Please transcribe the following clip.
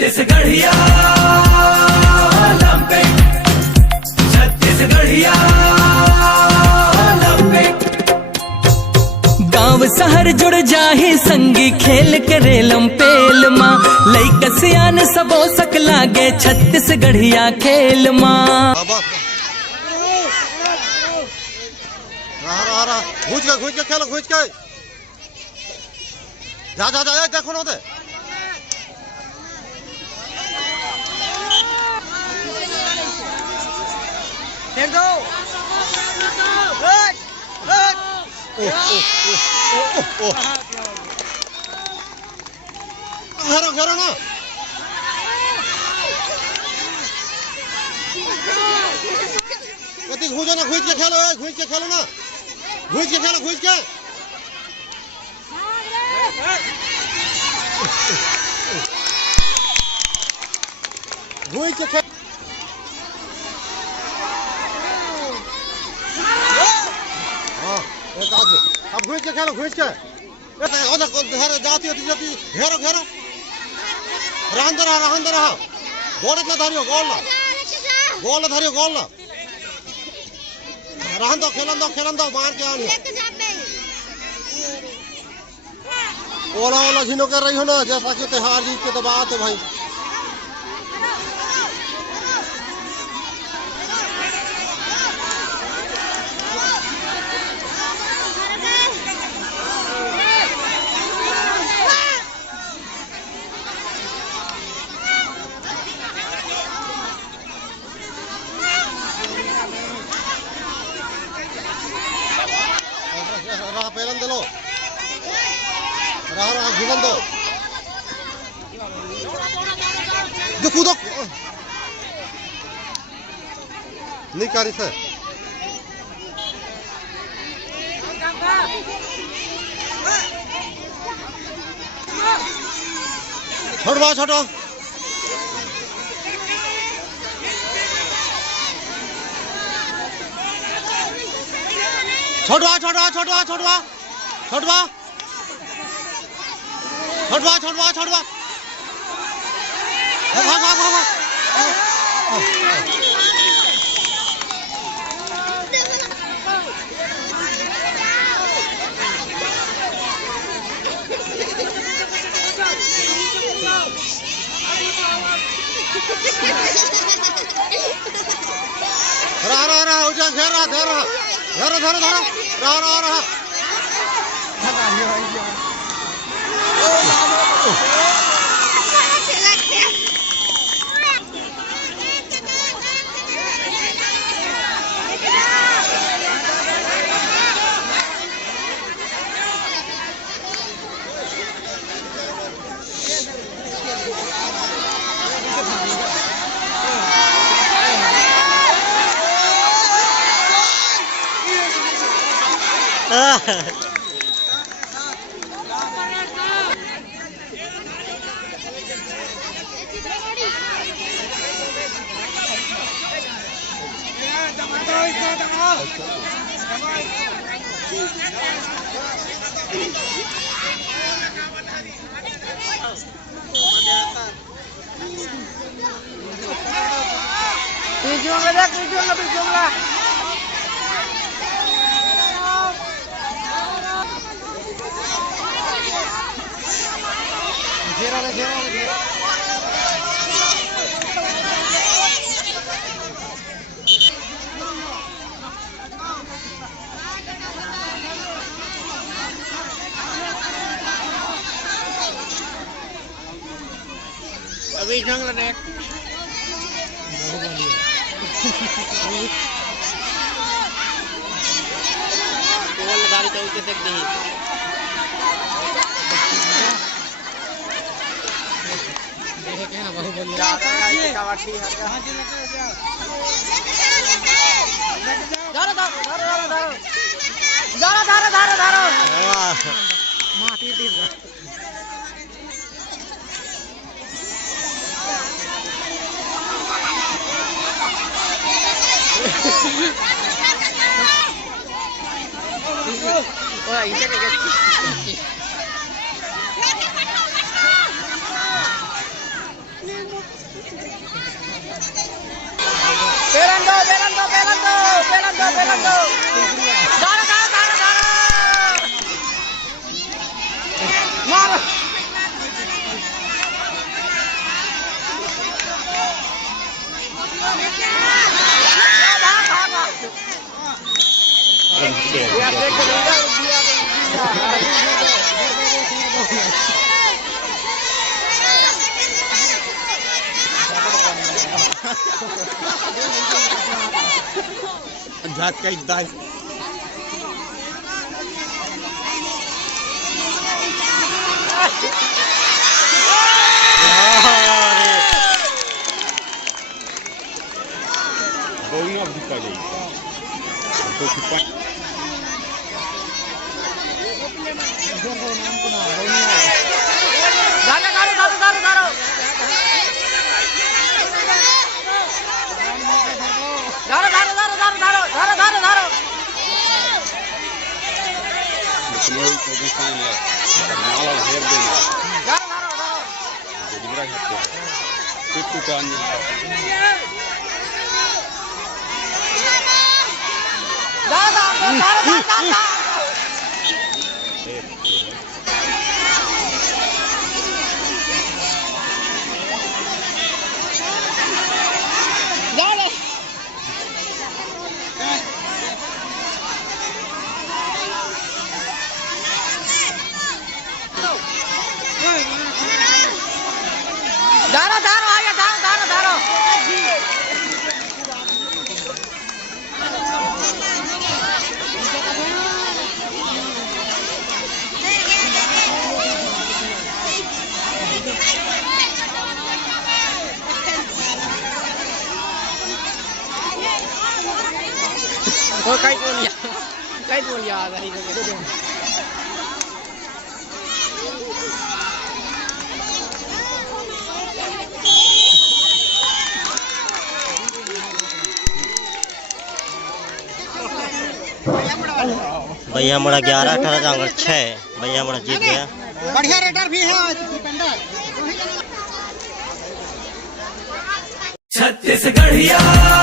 छत्तीसगढ़िया Olympic, छत्तीसगढ़िया Olympic. गांव शहर जुड़ जाही संगी खेल के रेलम पेल माँ, लइका सियान सबो सक लागे छत्तीसगढ़िया खेल माँ। घुस के खेलो, घुस के जा जा जा, देखो ना दे फेंक दो। घेरो घेरो ना, घुसो ना, घुस के खेलो, घुस के खेलो ना, घुस के खेलो, घुस के घुस के खेलो। अब घुस के खेलो, घुस के जाती होती जाती, घेरो घेरो, रहन दो रहा, गोल ना धरियो, गोल ना धरियो, गोल ना रहन दो, खेलन दो, मार के आनी ओला झिनो कर रही हो ना, जैसा कि त्योहार जीत के तो बात है भाई। पेलन दे लो, रहा घुसन दो, कूदो नहीं कारी से छोड़वा छोड़ो, छोड़वा छोड़वा छोड़वा छोड़वा छोड़वा छोड़वा छोड़वा छोड़वा रहा घेरा घेरा धरो धरो धरो, रहा अभी जंग लने कोल गाड़ी चल के सकते हैं। देखे ना बाहुबली कवाटी धारो माटी दी Wah, ini kayak जात का इद्दा Kait mo liya dari ko. भैया मोड़ा 11-18 जंगल 6 भैया मोड़ा जीत गया। बढ़िया रेडर भी है आज छत्तीसगढ़िया